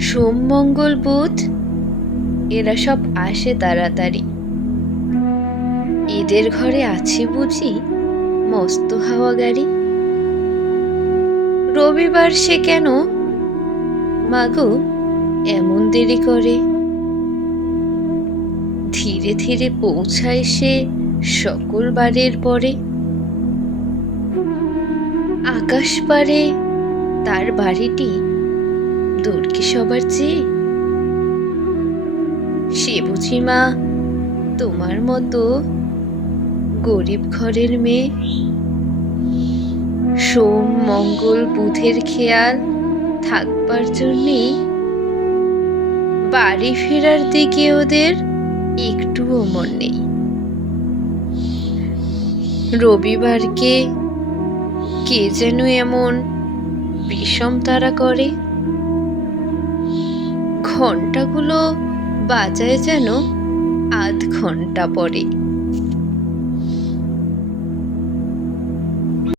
সোম মঙ্গল বুধ এরা সব আসে তাড়াতাড়ি। এদের ঘরে আছে বুঝি মস্ত হাওয়া গাড়ি। রবিবার সে কেন মাগো এমন দেরি করে? ধীরে ধীরে পৌঁছায় সে সকল বারের পরে। আকাশ পারে তার বাড়িটি দূর কি সবার চেয়ে? সে বুঝি মা তোমার মতো গরিব ঘরের মেয়ে। সোম মঙ্গল বুধের খেয়াল থাকবার জন্যেই বাড়ি ফেরার দিকে ওদের একটুও মন নেই। রবিবারকে কে যেন এমন বিষম তাড়া করে। ঘন্টাগুলো বাজায় যেন আধ ঘন্টা পরে।